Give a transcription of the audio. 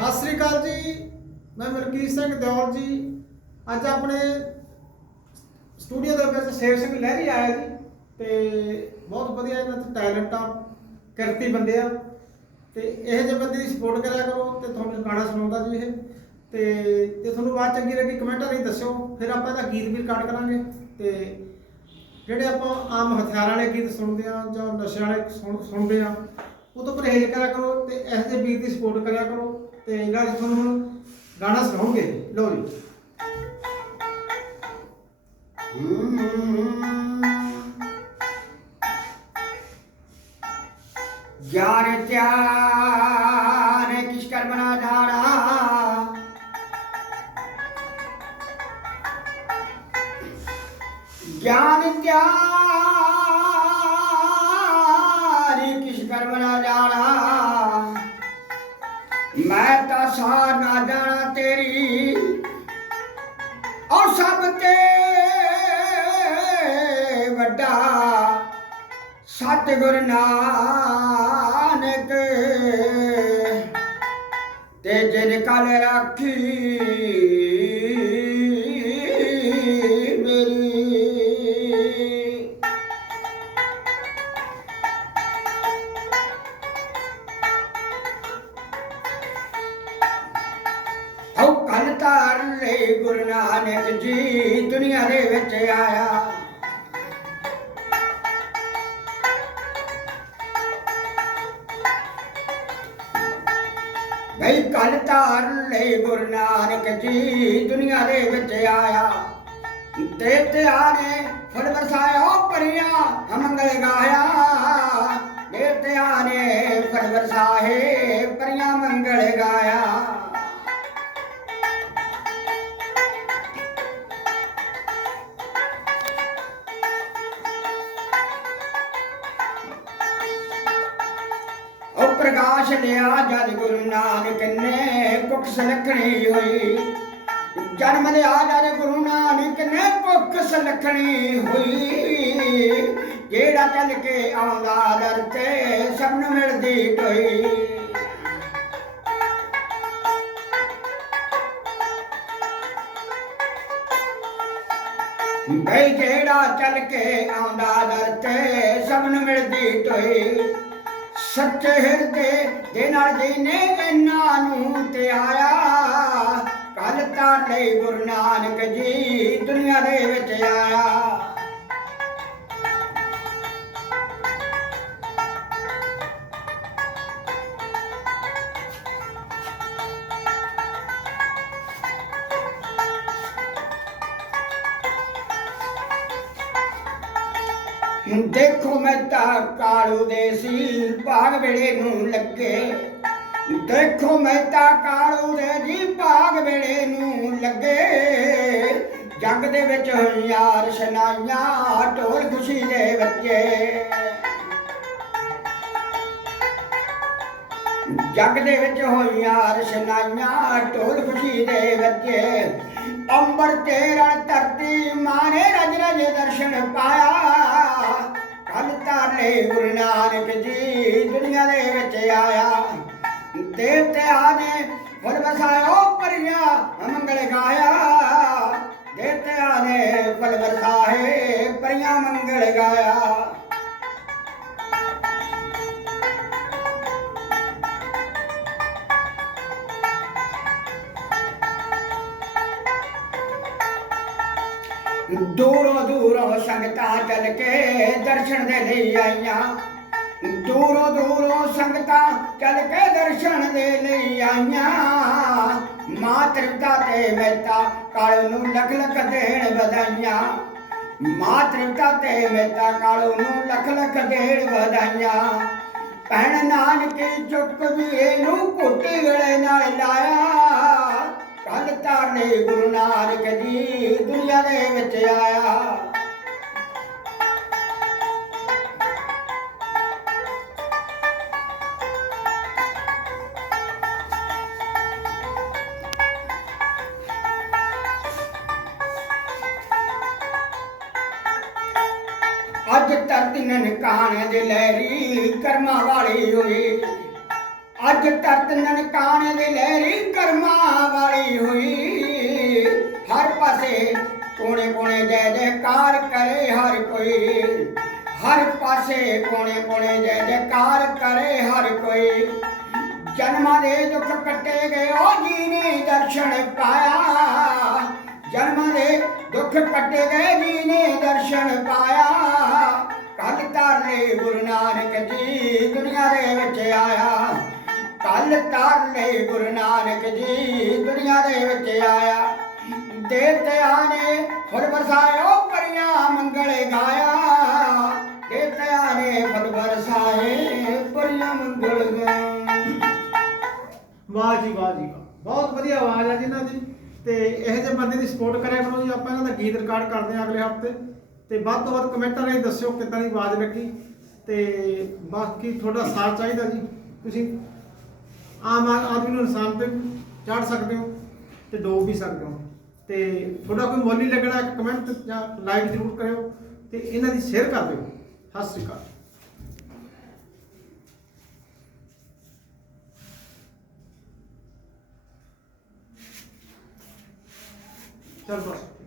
ਸਤਿ ਸ੍ਰੀ ਅਕਾਲ ਜੀ, ਮੈਂ ਮਲਕੀਤ ਸਿੰਘ ਦਿਓਲ ਜੀ। ਅੱਜ ਆਪਣੇ ਸਟੂਡੀਓ ਦੇ ਵਿੱਚ ਸ਼ੇਰ ਸਿੰਘ ਲਹਿਰੀ ਆਇਆ ਜੀ ਤੇ ਬਹੁਤ ਵਧੀਆ ਇਹਨਾਂ ਦਾ ਟੈਲੈਂਟ ਆ, ਕਿਰਤੀ ਬੰਦੇ ਆ। ਤੇ ਇਹ ਜਿਹੇ ਬੰਦੇ ਦੀ ਸਪੋਰਟ ਕਰਿਆ ਕਰੋ ਤੇ ਤੁਹਾਨੂੰ ਗਾਣਾ ਸੁਣਾਉਂਦਾ ਜੀ ਇਹ। ਤੇ ਜੇ ਤੁਹਾਨੂੰ ਆਵਾਜ਼ ਚੰਗੀ ਲੱਗੀ ਕਮੈਂਟਾਂ ਰਾਹੀਂ ਦੱਸਿਓ, ਫਿਰ ਆਪਾਂ ਇਹਦਾ ਗੀਤ ਵੀ ਰਿਕਾਰਡ ਕਰਾਂਗੇ। ਤੇ ਜਿਹੜੇ ਆਪਾਂ ਆਮ ਹਥਿਆਰਾਂ ਵਾਲੇ ਗੀਤ ਸੁਣਦੇ ਆ ਜਾਂ ਨਸ਼ੇ ਵਾਲੇ ਸੁਣ- ਸੁਣਦੇ ਆ ਉਹ ਤੋਂ ਪਰਹੇਜ਼ ਕਰਿਆ ਕਰੋ ਤੇ ਇਹੋ ਜਿਹੇ ਵੀਰ ਦੀ ਸਪੋਰਟ ਕਰਿਆ ਕਰੋ। ਤੇ ਇਹਨਾਂ ਦੀ ਤੁਹਾਨੂੰ ਹੁਣ ਗਾਣਾ ਸੁਣਾਉਂਗੇ। ਲਓ ਜੀ। ਜਾਨ ਤਿਆਰ ਕਿਸ ਕਰ ਬਣਾ ਜਾਣਾ ਗਿਆਨ ਤਿਆਰ ਕਿਸ ਕਰ ਬਣਾ ਜਾਣਾ ਮੈਂ ਤਾਂ ਸਾਰ ਨਾ ਜਾਣਾ ਤੇਰੀ। ਔਰ ਸਭ ਤੇ ਵੱਡਾ ਸਤਿਗੁਰ ਨਾਨਕ। ਤੇ ਜਿਨ ਕਲ ਰਾਖੀ ਜੀ ਦੁਨੀਆ ਦੇ ਵਿੱਚ ਆਇਆ। ਬਈ ਕਲ ਧਾਰ ਲੈ ਗੁਰੂ ਨਾਨਕ ਜੀ ਦੁਨੀਆ ਦੇ ਵਿੱਚ ਆਇਆ। ਤੇ ਤੇ ਆਨੇ ਫੜ ਵਰਸਾਇਆ ਪਰਿਆ ਮੰਗਲ ਗਾਇਆ। ਦੇ ਤੇ ਆਨੇ ਫੜ ਵਰਸਾਏ ਪਰਿਆ ਮੰਗਲ ਗਾਇਆ। ਪ੍ਰਕਾਸ਼ ਲਿਆ ਜਦ ਗੁਰੂ ਨਾਨਕ ਨੇ, ਭੁੱਖ ਸਲਖਣੀ ਹੋਈ। ਜਨਮ ਲਿਆ ਜਦ ਗੁਰੂ ਨਾਨਕ ਨੇ ਕੁੱਖ ਸਲਖਣੀ ਹੋਈ। ਜਿਹੜਾ ਚੱਲ ਕੇ ਆਉਂਦਾ ਦਰ ਤੇ, ਸਭ ਨੂੰ ਮਿਲਦੀ ਟੋਈ। ਬਈ ਜਿਹੜਾ ਚੱਲ ਕੇ ਆਉਂਦਾ ਦਰ ਤੇ, ਸਭ ਨੂੰ ਮਿਲਦੀ ਟੋਈ। ਸੱਚੇ ਹਿਰਦੇ ਦੇ ਨਾਲ ਜਿਹਨੇ ਇਹਨਾਂ ਨੂੰ ਤੇ ਆਇਆ ਕੱਲ ਤਾਂ ਲਈ ਗੁਰੂ ਨਾਨਕ ਜੀ ਦੁਨੀਆ ਦੇ ਵਿੱਚ ਆਇਆ। ਦੇਖੋ ਮੈਂ ਤਾਂ ਕਾਲੂ ਦੇ ਸੀ ਭਾਗ ਵੇਲੇ ਨੂੰ ਲੱਗੇ। ਦੇਖੋ ਮੈਂ ਤਾਂ ਕਾਲੂ ਦੇ ਜੀ ਭਾਗ ਵੇਲੇ ਨੂੰ ਲੱਗੇ। ਜੱਗ ਦੇ ਵਿੱਚ ਯਾਰ ਸ਼ਨਾਈਆਂ, ਢੋਲ ਖੁਸ਼ੀ ਦੇ ਬੱਚੇ। ਜੱਗ ਦੇ ਵਿੱਚ ਹੋਈਆਂ ਰਸ਼ਨਾਈਆਂ ਢੋਲ ਖੁਸ਼ੀ ਦੇ ਬੱਚੇ। ਅੰਬਰ ਤੇ ਰਣ ਧਰਤੀ ਮਾਨੇ ਰਜ ਰਜ ਦਰਸ਼ਨ ਪਾਇਆ। ਕੱਲ ਗੁਰੂ ਨਾਨਕ ਜੀ, ਦੁਨੀਆ ਦੇ ਵਿੱਚ ਆਇਆ। ਦੇਵਤਿਆਂ ਨੇ ਫੁੱਲ ਵਸਾਇਓ ਪਰਿਆ ਮੰਗਲ ਗਾਇਆ। ਦੇਵਤਿਆਂ ਨੇ ਫੁੱਲ ਵਸਾਏ ਪਰਿਆ ਮੰਗਲ ਗਾਇਆ। ਦੂਰੋਂ ਦੂਰੋਂ ਸੰਗਤਾਂ ਚੱਲ ਕੇ ਦਰਸ਼ਨ ਦੇ ਲਈ ਆਈਆਂ। ਦੂਰੋਂ ਦੂਰੋਂ ਸੰਗਤਾਂ ਚੱਲ ਕੇ ਦਰਸ਼ਨ ਦੇ ਲਈ ਆਈਆਂ। ਮਾਤਰਤਾ ਤੇ ਮਹਿਤਾ ਕਾਲ ਨੂੰ ਲਖ ਲਖ ਦੇਣ ਵਧਾਈਆਂ। ਮਾਤਰਤਾ ਤੇ ਮਹਿਤਾ ਕਾਲ ਨੂੰ ਲਖ ਲਖ ਦੇਣ ਵਧਾਈਆਂ। ਭੈਣ ਨਾਨਕੀ ਚੁੱਕ ਵੀ ਇਹਨੂੰ ਘੁੱਟੀ ਗਲੇ ਨਾਲ ਲਾਇਆ। ਕੱਲ ਤਾਰਨੇ ਗੁਰੂ ਨਾਨਕ ਜੀ ਦੁਨੀਆ ਵਿੱਚ ਆਇਆ। ਅੱਜ ਧਰਤੀ ਨਨ ਕਹਾਣੇ ਦੇ ਲਹਿਰੀ ਕਰਮਾ ਵਾਲੀ ਹੋਈ। ਅੱਜ ਧਰਤ ਨਨ ਕਹਾਣੇ ਦੇ ਲਹਿਰੀ ਕਰਮਾ ਵਾਲੀ ਹੋਈ। ਹਰ ਪਾਸੇ ਕੋਣੇ ਕੋਣੇ ਜੈ ਜੈਕਾਰ ਕਰੇ ਹਰ ਕੋਈ। ਹਰ ਪਾਸੇ ਕੋਣੇ ਕੋਣੇ ਜੈ ਜੈਕਾਰ ਕਰੇ ਹਰ ਕੋਈ। ਜਨਮਾਂ ਦੇ ਦੁੱਖ ਕੱਟੇ ਗਏ ਉਹ ਜੀ ਨੇ ਦਰਸ਼ਨ ਪਾਇਆ। ਜਨਮਾਂ ਦੇ ਦੁੱਖ ਕੱਟੇ ਗਏ ਜੀ ਨੇ ਦਰਸ਼ਨ ਪਾਇਆ। ਕੱਲ ਤਾਰੇ ਗੁਰੂ ਨਾਨਕ ਜੀ ਦੁਨੀਆ ਦੇ ਵਿੱਚ ਆਇਆ। ਕੱਲ ਤਾਰੇ ਗੁਰੂ ਨਾਨਕ ਜੀ ਦੁਨੀਆ ਦੇ ਵਿੱਚ ਆਇਆ। ਦੇਵਤਿਆਂ ਨੇ ਆਵਾਜ਼ ਹੈ ਜੀ ਇਹਨਾਂ ਦੀ। ਤੇ ਇਹੋ ਜਿਹੇ ਬੰਦੇ ਦੀ ਸਪੋਰਟ ਕਰਿਆ ਕਰੋ ਜੀ, ਆਪਾਂ ਇਹਨਾਂ ਦਾ ਗੀਤ ਰਿਕਾਰਡ ਕਰਦੇ ਹਾਂ ਅਗਲੇ ਹਫ਼ਤੇ। ਤੇ ਵੱਧ ਤੋਂ ਵੱਧ ਕਮੈਂਟਾਂ ਰਾਹੀਂ ਦੱਸਿਓ ਕਿੱਦਾਂ ਦੀ ਆਵਾਜ਼ ਲੱਗੀ। ਤੇ ਬਾਕੀ ਤੁਹਾਡਾ ਸਾਥ ਚਾਹੀਦਾ ਜੀ। ਤੁਸੀਂ ਆਮ ਆਦਮੀ ਨੂੰ ਇਨਸਾਨ ਤੇ ਚੜ ਸਕਦੇ ਹੋ ਤੇ ਡੋਬ ਵੀ ਸਕਦੇ ਹੋ। ਤੇ ਤੁਹਾਡਾ ਕੋਈ ਮੁੱਲ ਨਹੀਂ ਲੱਗਣਾ, ਇੱਕ ਕਮੈਂਟ ਜਾਂ ਲਾਈਕ ਜ਼ਰੂਰ ਕਰਿਓ ਤੇ ਇਹਨਾਂ ਦੀ ਸ਼ੇਅਰ ਕਰ ਦਿਓ। ਸਤਿ ਸ਼੍ਰੀ ਅਕਾਲ। ਚਲ ਬਸ